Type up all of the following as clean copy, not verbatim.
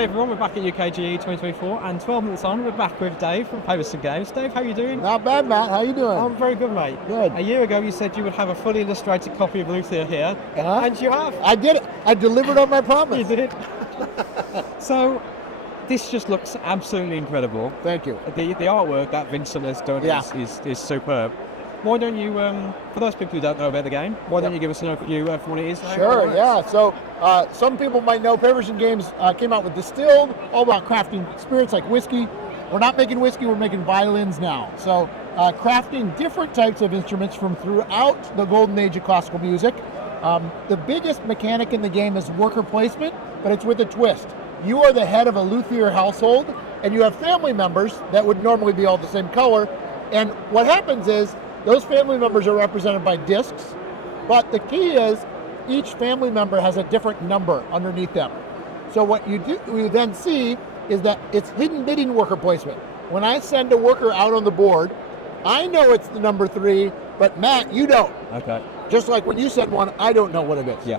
Hi everyone, we're back at UKGE 2024 and 12 minutes on, we're back with Dave from Paverson Games. Dave, how are you doing? Not bad, Matt. How you doing? I'm very good, mate. Good. A year ago you said you would have a fully illustrated copy of Luthier here, and you have. I did it. I delivered on my promise. You did. So, this just looks absolutely incredible. Thank you. The artwork that Vincent has done is superb. Why don't you, for those people who don't know about the game, why don't you give us an overview of what it is? Sure, yeah. So some people might know Paverson Games came out with Distilled, all about crafting spirits like whiskey. We're not making whiskey, we're making violins now. So crafting different types of instruments from throughout the golden age of classical music. The biggest mechanic in the game is worker placement, but it's with a twist. You are the head of a luthier household, and you have family members that would normally be all the same color. And what happens is, those family members are represented by discs, but the key is each family member has a different number underneath them. So what you then see is that it's hidden bidding worker placement. When I send a worker out on the board, I know it's the number 3, but Matt, you don't. Okay. Just like when you send one, I don't know what it is. Yeah.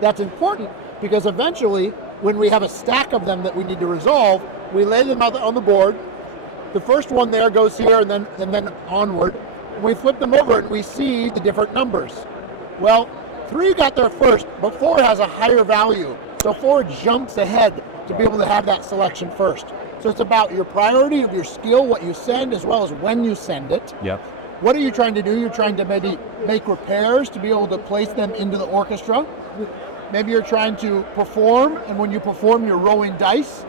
That's important because eventually, when we have a stack of them that we need to resolve, we lay them out on the board. The first one there goes here and then onward. We flip them over and we see the different numbers. Well, 3 got there first, but 4 has a higher value. So 4 jumps ahead to be able to have that selection first. So it's about your priority of your skill, what you send, as well as when you send it. Yep. What are you trying to do? You're trying to maybe make repairs to be able to place them into the orchestra. Maybe you're trying to perform, and when you perform, you're rolling dice,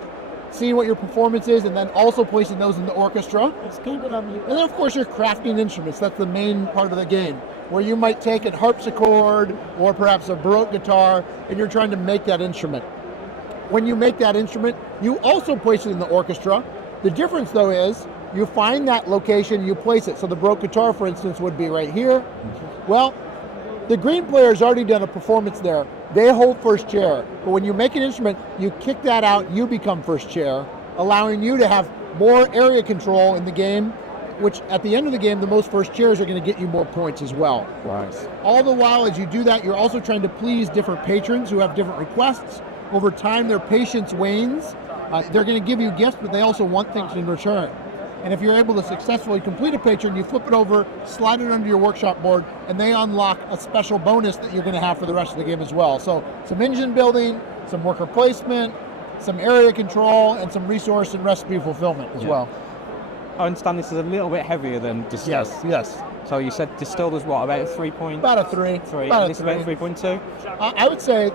seeing what your performance is, and then also placing those in the orchestra. And then, of course, you're crafting instruments. That's the main part of the game, where you might take a harpsichord or perhaps a Baroque guitar, and you're trying to make that instrument. When you make that instrument, you also place it in the orchestra. The difference, though, is you find that location, you place it. So the Baroque guitar, for instance, would be right here. Well, the green player's already done a performance there. They hold first chair. But when you make an instrument, you kick that out, you become first chair, allowing you to have more area control in the game, which at the end of the game, the most first chairs are going to get you more points as well. Right. All the while, as you do that, you're also trying to please different patrons who have different requests. Over time, their patience wanes. They're going to give you gifts, but they also want things in return. And if you're able to successfully complete a patron, you flip it over, slide it under your workshop board, and they unlock a special bonus that you're going to have for the rest of the game as well. So some engine building, some worker placement, some area control, and some resource and recipe fulfillment as well. I understand this is a little bit heavier than Distilled. Yes. So you said Distilled was what, about a 3 point? About a 3. About this is about 3.2? I would say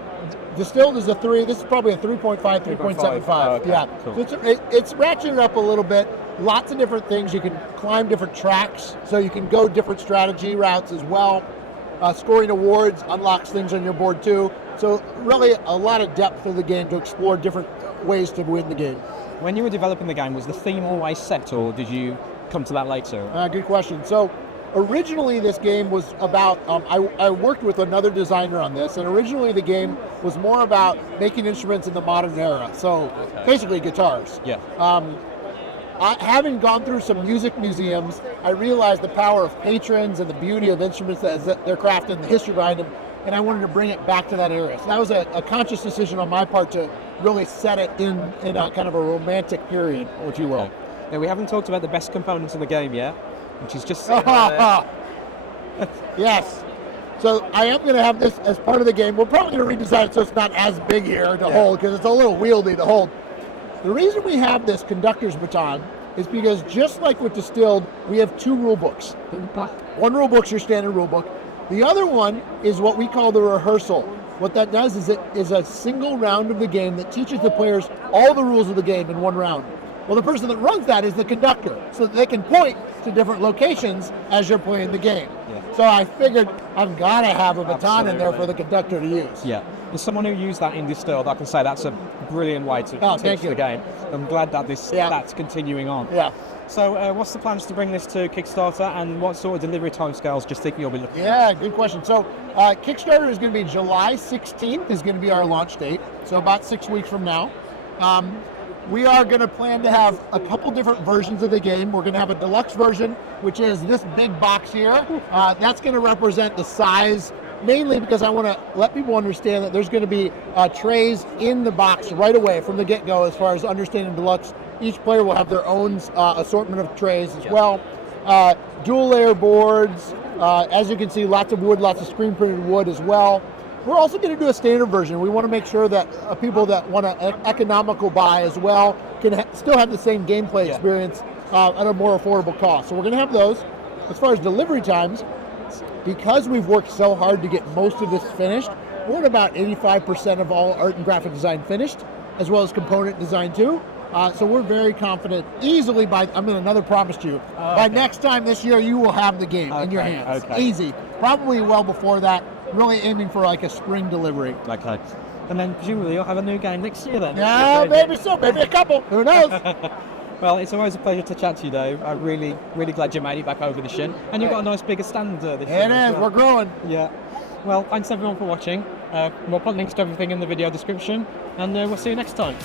Distilled is a 3. This is probably a 3.5, 3.75. Oh, okay. Yeah. Cool. So it's ratcheted up a little bit. Lots of different things. You can climb different tracks, so you can go different strategy routes as well. Scoring awards unlocks things on your board too. So really a lot of depth of the game to explore different ways to win the game. When you were developing the game, was the theme always set, or did you come to that later? Good question. So originally this game was about, I worked with another designer on this, and originally the game was more about making instruments in the modern era. So basically guitars. Yeah. Having gone through some music museums, I realized the power of patrons and the beauty of instruments that they're crafted and the history behind them, and I wanted to bring it back to that area. So that was a conscious decision on my part to really set it in a kind of a romantic period, if you will. Okay. Now, we haven't talked about the best components of the game yet, which is just Yes. So I am going to have this as part of the game. We're probably going to redesign it so it's not as big here to hold, because it's a little wieldy to hold. The reason we have this conductor's baton is because just like with Distilled, we have 2 rule books. One rule book's your standard rule book. The other one is what we call the rehearsal. What that does is it is a single round of the game that teaches the players all the rules of the game in one round. Well, the person that runs that is the conductor, so that they can point to different locations as you're playing the game. Yeah. So I figured I've got to have a baton in there for the conductor to use. Yeah. As someone who used that in Distilled, I can say that's a brilliant way to teach the game. I'm glad that that's continuing on. Yeah. So what's the plans to bring this to Kickstarter, and what sort of delivery timescales do you think you'll be looking at? Yeah, good question. So Kickstarter is going to be July 16th is going to be our launch date, so about 6 weeks from now. We are going to plan to have a couple different versions of the game. We're going to have a deluxe version, which is this big box here. That's going to represent the size mainly because I want to let people understand that there's going to be trays in the box right away from the get-go as far as Understanding Deluxe. Each player will have their own assortment of trays as well. Dual layer boards, as you can see, lots of wood, lots of screen printed wood as well. We're also going to do a standard version. We want to make sure that people that want an economical buy as well can still have the same gameplay experience at a more affordable cost. So we're going to have those. As far as delivery times, because we've worked so hard to get most of this finished, we're at about 85% of all art and graphic design finished, as well as component design too. So we're very confident, easily I'm going to another promise to you, by next time this year you will have the game in your hands. Easy. Probably well before that, really aiming for like a spring delivery. Okay. And then presumably you'll have a new game next year then? Yeah, maybe so, maybe a couple, who knows? Well, it's always a pleasure to chat to you, Dave. I'm really glad you made it back over the shin. And you've got a nice bigger stand this year. It is, we're growing. Yeah. Well, thanks everyone for watching. We'll put links to everything in the video description, and we'll see you next time.